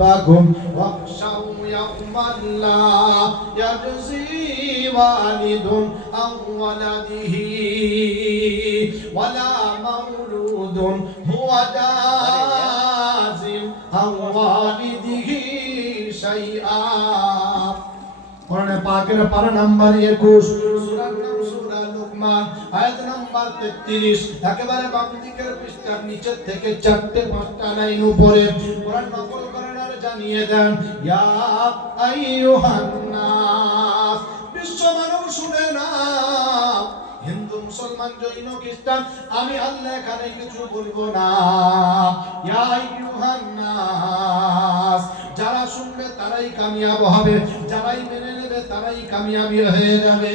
রাব্বাকুম ওয়াখশাউ ইয়াওমান লা ইয়াজজি ওয়ালিদুন আন ওয়ালাদিহি ওয়ালা মাউলুদুন হুয়া জাযিম আন ওয়ালিদিহি শাইআ। কোরআনে পাকের পারা নাম্বার 21, সূরার নাম সূরা লুকমান, আয়াত নাম্বার 33। একেবারে বাম দিকের পৃষ্ঠার নিচে থেকে 4-5টা লাইন উপরে কোরআন নকল করেন আর জানিয়ে দেন, ইয়া আইয়ুহান নাস, বিশ্ব মানব শুনে নাও, হিন্দু মুসলমান জৈন খ্রিস্টান, আমি আল্লাহ এখানে কিছু বলবো না। ইয়া আইয়ুহান নাস, যারা শুনবে তারাই কামিয়াব হবে, যারাই মেনে নেবে তারাই কামিয়াবি হয়ে যাবে।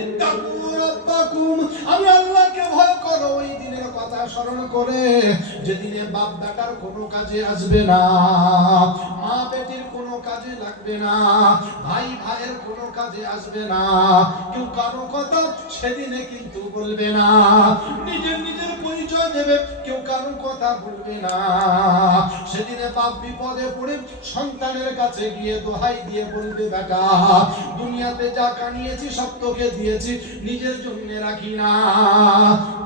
ইত্তাকু রাব্বাকুম, আমি আল্লাহকে ভয় করো ওই দিনের কথা স্মরণ করে যেদিনে বাপ বেটার কোনো কাজে আসবে না, মা বেটির কোনো কাজে লাগবে না, ভাই ভাইয়ের কোনো কাজে আসবে না, কেউ কারো কথা সেদিনে কিন্তু বলবে না, নিজের নিজের পরিচয় দেবে, কেউ কারো কথা বলবে না। সেদিনে বাপ বিপদে পড়ে সন্তানের কাছে গিয়ে দোহাই দিয়ে বলবে, বেটা দুনিয়াতে যা কানিয়েছি সব তোকে দিয়েছি, নিজের জন্য রাখি না,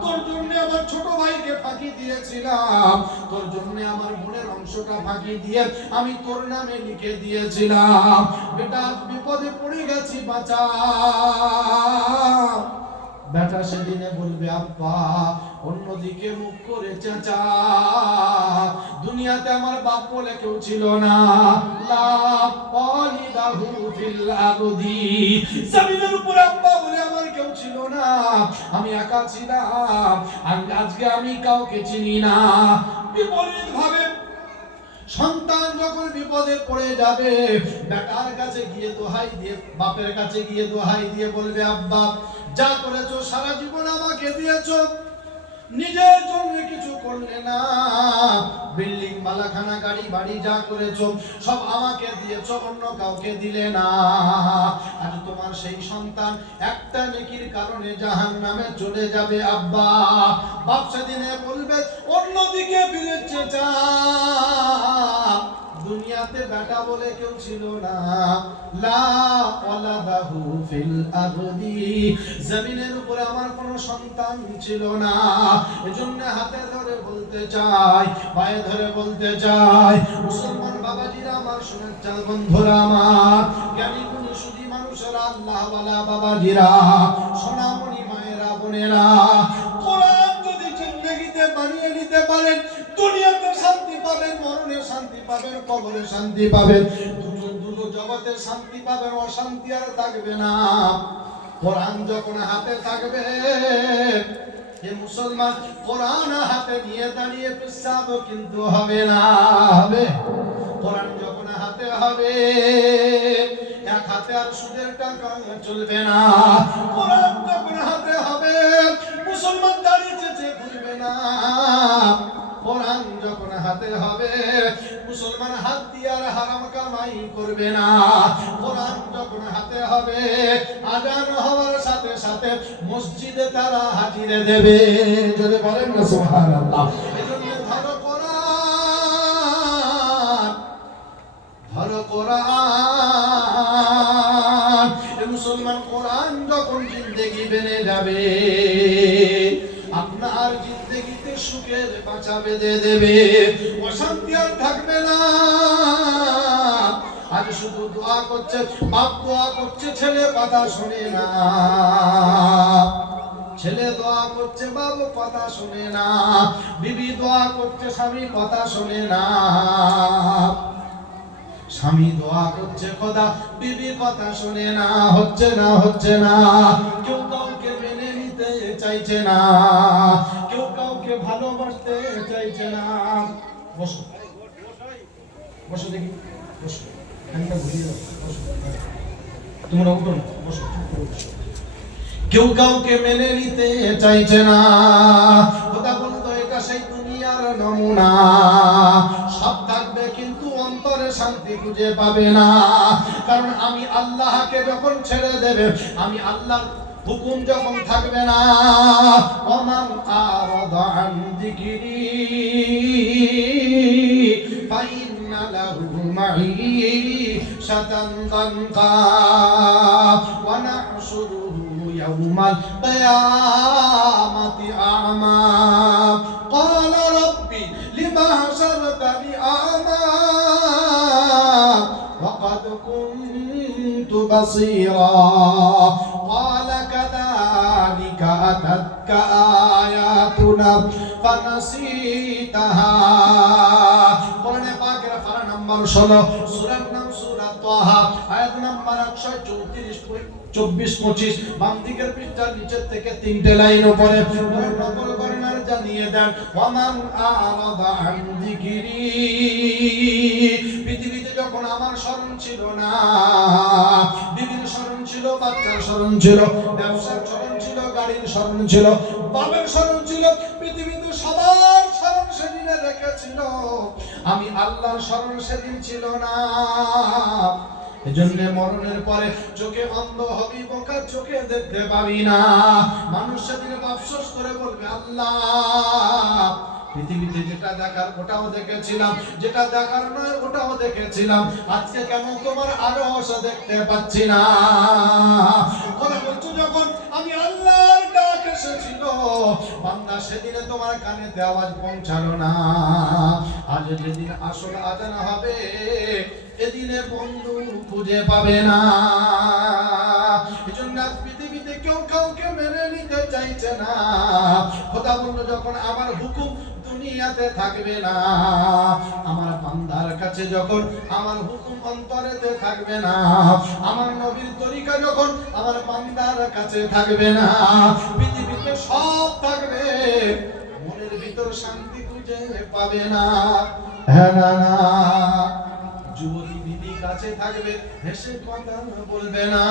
তোর জন্য আমার ছোট ভাইকে ফাঁকি দিয়েছিলাম, তোর জন্য আমার বোনের অংশটা ফাঁকি দিয়ে আমি তোর নামে লিখে দিয়েছিলাম, বেটা বিপদে পড়ে গেছি, বাঁচা। বেটা সেদিনে বলবে, আব্বা, অন্যদিকে মুখ করে চেঁচা, দুনিয়াতে আমার বাপ বলে কেউ ছিল না, লা ওয়ালিদাহু ফিল আরদি, জমিনের উপরে আব্বা বলে আমার কেউ ছিল না, আমি একা ছিলাম, আজকে আমি কাউকে চিনি না। বিপরীত ভাবে সন্তান যখন বিপদে পড়ে যাবে, বেটার কাছে গিয়ে দোহাই দিয়ে, বাপের কাছে গিয়ে দোহাই দিয়ে বলবে, আব্বা যা করেছো সারা জীবন আমাকে দিয়েছো, নিজের জন্য কিছু করলে না, বিল্ডিং মালাখানা গাড়ি বাড়ি যা করেছো সব আমাকে দিয়েছো, অন্য কাউকে দিলে না, আজ তোমার সেই সন্তান একটা নেকির কারণে জাহান্নামে চলে যাবে। আব্বা, বাপ সেদিনে বলবে, অন্যদিকে ফিরে চেঁচা, দুনিয়াতে বেটা বলে কেউ ছিল না, লা ওয়ালাদাহু ফিল আরদি, জমিনের উপরে আমার কোনো সন্তান ছিল না। এজন্য হাতে ধরে বলতে চাই, পায়ে ধরে বলতে চাই, মুসলমান বাবাজিরা আমার, শুনেন চাল বন্ধুরা আমার, জ্ঞানী গুণী সুধী মানুষেরা, আল্লাহ ওয়ালা বাবাজিরা, সোনামণি মায়েরা বোনেরা, কোরআন যদি জিন্দেগিতে বানিয়ে নিতে পারেন, দুনিয়াতে শান্তি পাবেন, মরণে শান্তি পাবেন, কবরে শান্তি পাবেন, দুটো জগতে শান্তি পাবেন, অশান্তি আর থাকবে না। কোরআন যখন হাতে থাকবে, এ মুসলমান কোরআন হাতে নিয়ে দাঁড়িয়ে পেশাব কিন্তু হবে না, হবে। কোরআন যখন হাতে হবে, এক হাতে আর সুদের টাকা চলবে না। কোরআন যখন হাতে হবে, মুসলমান দাঁড়িয়ে চেঁচে ঘুরবে না। কোরআন যখন হাতে হবে, মুসলমান হাত দিয়ে আর হারাম কামাই করবে না। কোরআন যখন হাতে হবে, আজান হওয়ার সাথে সাথে মসজিদে তারা হাজিরে দেবে, যদি বলেন না সুবহানাল্লাহ। এজন্য ধরো কোরআন, ধরো কোরআন, এই মুসলমান কোরআন যখন জিন্দেগি বেড়ে যাবে, আপনার জিন্দেগিতে সুখের বাঁচা বেঁধে দেবে, অশান্তি আর থাকবে না। আজ শুধু দোয়া করছে, বাপ দোয়া করছে, ছেলে কথা শোনে না, ছেলে দোয়া করছে, বাবা কথা শোনে না, বিবি দোয়া করছে, স্বামী কথা শোনে না, স্বামী দোয়া করছে, খোদা বিবি কথা শোনে না, হচ্ছে না, হচ্ছে না, কেউ কাউকে মেনে নিতে চাইছে না, কেউ কাউকে ভালোবাসতে চাইছে না। বসো বসো, দেখি বসো, ফ্যানটা ঘুরিয়ে দাও, বসো, তোমরা উঠো না, বসো, কেউ কাউকে মেনে নিতে চাইছে না। খোদা বলতো এটা সেই দুনিয়ার নমুনা, সব থাকবে কিন্তু অন্তরে শান্তি খুঁজে পাবে না। কারণ আমি আল্লাহকে যখন ছেড়ে দেবে, আমি আল্লাহর হুকুম যখন থাকবে না, ওমান আরাদা আন যিকরি ফাইন্না লাহু ضنكا ونحشره يوم القيامة أعمى قال ربي لما حشرتني أعمى وقد كنت بصيرا قال كذلك أتتك آياتنا فنسيتها قرآن পাকের পারা নাম্বার 16 সূরার নাম সূরা তাহা আয়াত নাম্বার 134 24-25 বাম দিকের পৃষ্ঠার নিচের থেকে তিনটে লাইন উপরে নকল করেন আর জানিয়ে দেন ওয়ামান আরাদা আন যিকরি পৃথিবীতে যখন আমার স্মরণ ছিল না বিবির স্মরণ ছিল বাচ্চার স্মরণ ছিল ব্যবসার স্মরণ ছিল গাড়ির স্মরণ ছিল বাবার স্মরণ ছিল পৃথিবীতে সবার স্মরণ সেদিনে রেখেছিল আমি আল্লাহর স্মরণ সেদিন ছিল না এজন্য মরণের পরে চোখে অন্ধ হবি বোকা চোখে দেখতে পাবি না মানুষ সেদিন আফসোস করে বলবে আল্লাহ পৃথিবীতে যেটা দেখার ওটাও দেখেছিলাম যেটা দেখার নয় ওটাও দেখেছিলাম আজকে কেন তোমার আরো আশা দেখতে পাচ্ছি না কথা বলছো যখন আমি আল্লাহর ডাক এসেছিল বান্দা সেদিনে তোমার কানেতে আওয়াজ পৌঁছালো না আজ যেদিন আসল আজান হবে এদিনে বন্ধু খুঁজে পাবে না এজন্য পৃথিবীতে কেউ কাউকে মেনে নিতে চাইছে না খোদা বলল যখন আমার হুকুম দুনিয়াতে থাকবে না আমার বান্দার কাছে যখন আমার হুকুম অন্তরেতে থাকবে না আমার নবীর তরিকা যখন আমার বান্দার কাছে থাকবে না পৃথিবীতে সব থাকবে মনের ভিতর শান্তি খুঁজে পাবে না হ্যাঁ না না যুবতী বিবি কাছে থাকবে হেসে কথা বলবে না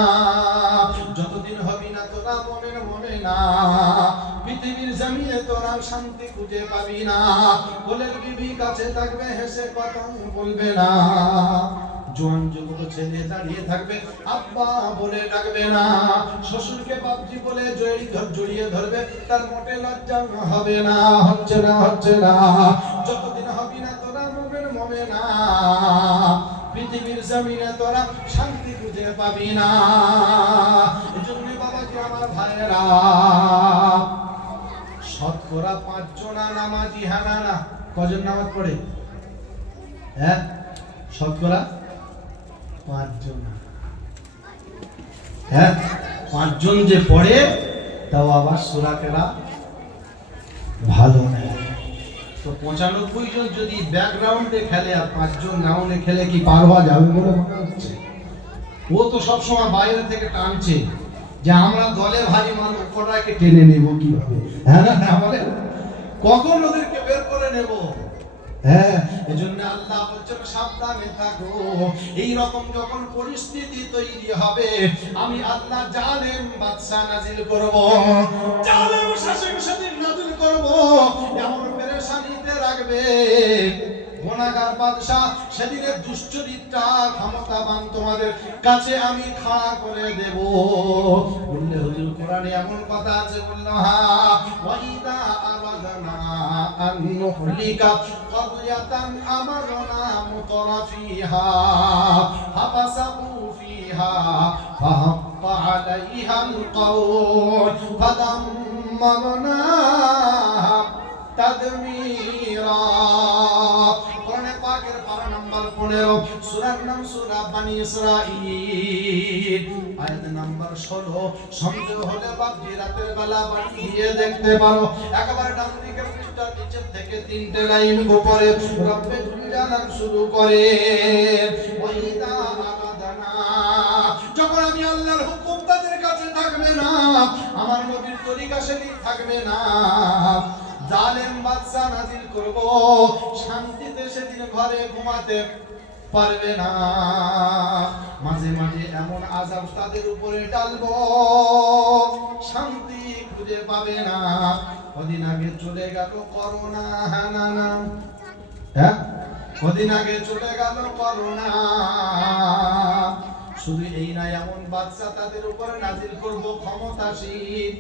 যতদিন হবি না তোরা মনের মনে না পৃথিবীর জমিনে তোরা শান্তি খুঁজে পাবি না কোলের বিবি কাছে থাকবে হেসে কথা বলবে না জোয়ান যুবক ছেলে দাঁড়িয়ে থাকবে আব্বা বলে ডাকবে না শ্বশুরকে বাপজি বলে জড়িয়ে ধরবে তার মোটে লজ্জা হবে না হচ্ছে না যতদিন হবি না তোরা মনের মনে না পৃথিবীর জমিনে তোরা শান্তি খুঁজে পাবি না এজন্য বাবাজি আমার ভাইয়েরা শতকরা 5 জন নামাজি হানা না কজন নামাজ পড়ে হ্যাঁ শতকরা 5 জন হ্যাঁ 5 জন যে পড়ে তাও আবার সূরা কেরা ভালো না তো 95 জন যদি ব্যাকগ্রাউন্ডে খেলে আর 5 জন গ্রাউন্ডে খেলে কি পার হওয়া যাবে বলে মনে হচ্ছে ও তো সব সময় বাইরে থেকে টানছে যে আমরা দলে ভারী মানুষ কোটাকে টেনে নেব কিভাবে হ্যাঁ না বলে কখন ওদেরকে বের করে নেব হ্যাঁ এজন্য আল্লাহ বলছেন সাবধানে থাকো এই রকম যখন পরিস্থিতি তৈরি হবে আমি আল্লাহ জালেম বাদশা নাজিল করব জালেম শাসক সেদিন নাজিল করব এমন পেরেশানিতে রাখবে গুনাহগার বাদশা সেদিনের দুশ্চরিত্রা ক্ষমতাবান তোমাদের কাছে আমি খাড়া করে দেব বললে হুজুর কোরআনে এমন কথা আছে বললো হ্যাঁ ওয়াইদা আরাদনা আন নুহলিকা ক্বরিয়াতান আমারনা মুতরাফিহা ফাসাকু ফিহা ফাহাক্কা আলাইহাল কওল ফাদাম্মারনা তাদমীরা কোরআনে পাকের পারা নাম্বার 15 সূরার নাম সূরা বনী ইসরাঈল আয়াত নাম্বার 16 সন্দেহ হলে বাপজি রাতের বেলা বাড়ি গিয়ে দেখতে পারো একবার ডান দিকের পৃষ্ঠার নিচে থেকে তিনটে লাইন উপরে রব্বে জানান শুরু করে ওয়াইদা আরাদনা যখন আমি আল্লাহর হুকুম তাদের কাছে থাকবে না আমার নবীর তরিকা সেদিন থাকবে না জালেম বাদশা নাজিল করব শান্তিতে সেদিন ঘরে ঘুমাতে পারবে না মাঝে মাঝে এমন আযাব তাদের উপরে ডালবো শান্তি খুঁজে পাবে না কদিন আগে চলে গেল করোনা হানানা হ্যাঁ কদিন আগে চলে গেল করোনা শুধু এই না এমন বাদশা তাদের উপরে নাজিল করব ক্ষমতাশীল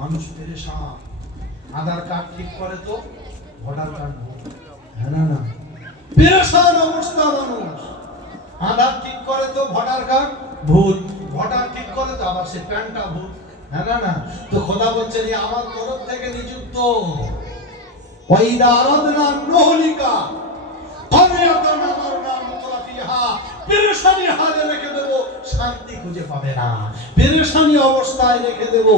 মানুষ পেরেশান আধার কার্ড ঠিক করে তো ভোটার কার্ড হ্যাঁ না পেরেশান অবস্থা মানুষ আধার ঠিক করে তো ভোটার কার্ড ভূত, ভোটার ঠিক করে তো আবার সে প্যান্টটা ভূত। হ্যাঁ না না, তো খোদা বলছে যে আমার তরফ থেকে নিযুক্ত ওয়াইদা আরাদনা নহলিকা কারিয়াতান আমারনা মুতরাফিহা, পেরেশানি হালে রেখে দেব, শান্তি খুঁজে পাবে না, পেরেশানি অবস্থায় রেখে দেব।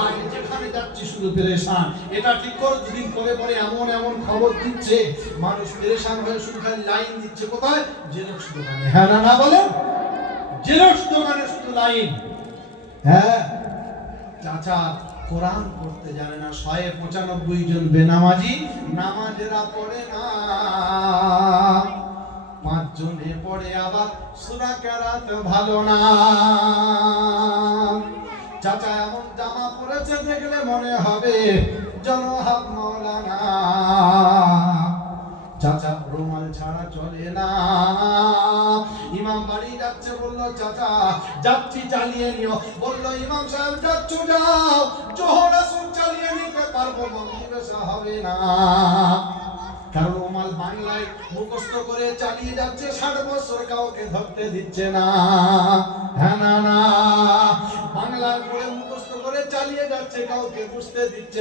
আর যেখানে যাচ্ছি শুধু পেরেশান। এটা ঠিক করে দুদিন পরে পরে এমন এমন খবর দিচ্ছে, মানুষ পেরেশান হয়ে শুধু খালি লাইন দিচ্ছে কোথায়? জেরক্স দোকানে। হ্যাঁ না না বলেন, জেরক্স দোকানে শুধু লাইন। হ্যাঁ, চাচা কোরআন পড়তে জানে না, 195 জন বেনামাজি, নামাজেরা পড়ে না, 5 জনে পড়ে আবার সূরা কেরাত ভালো না। চাচা এমন জামা পরেছে দেখলে মনে হবে জনহাব মাওলানা। চাচা রুমাল ছাড়া চলে না। ইমাম বাড়ি যাচ্ছে, বলল চাচা যাচ্ছি চালিয়ে নিও। বলল ইমাম সাহেব যাচ্ছ যাও, জোহর আসর চালিয়ে নিতে পারবো, মন্দিরে হবে না। কারণ রুমাল বাংলায় মুখস্থ করে চালিয়ে যাচ্ছে, 60 বছর কাউকে ধরতে দিচ্ছে না। হ্যাঁ না না, বাংলার পড়ে মুখস্থ করে চালিয়ে যাচ্ছে, কাউকে বুঝতে দিচ্ছে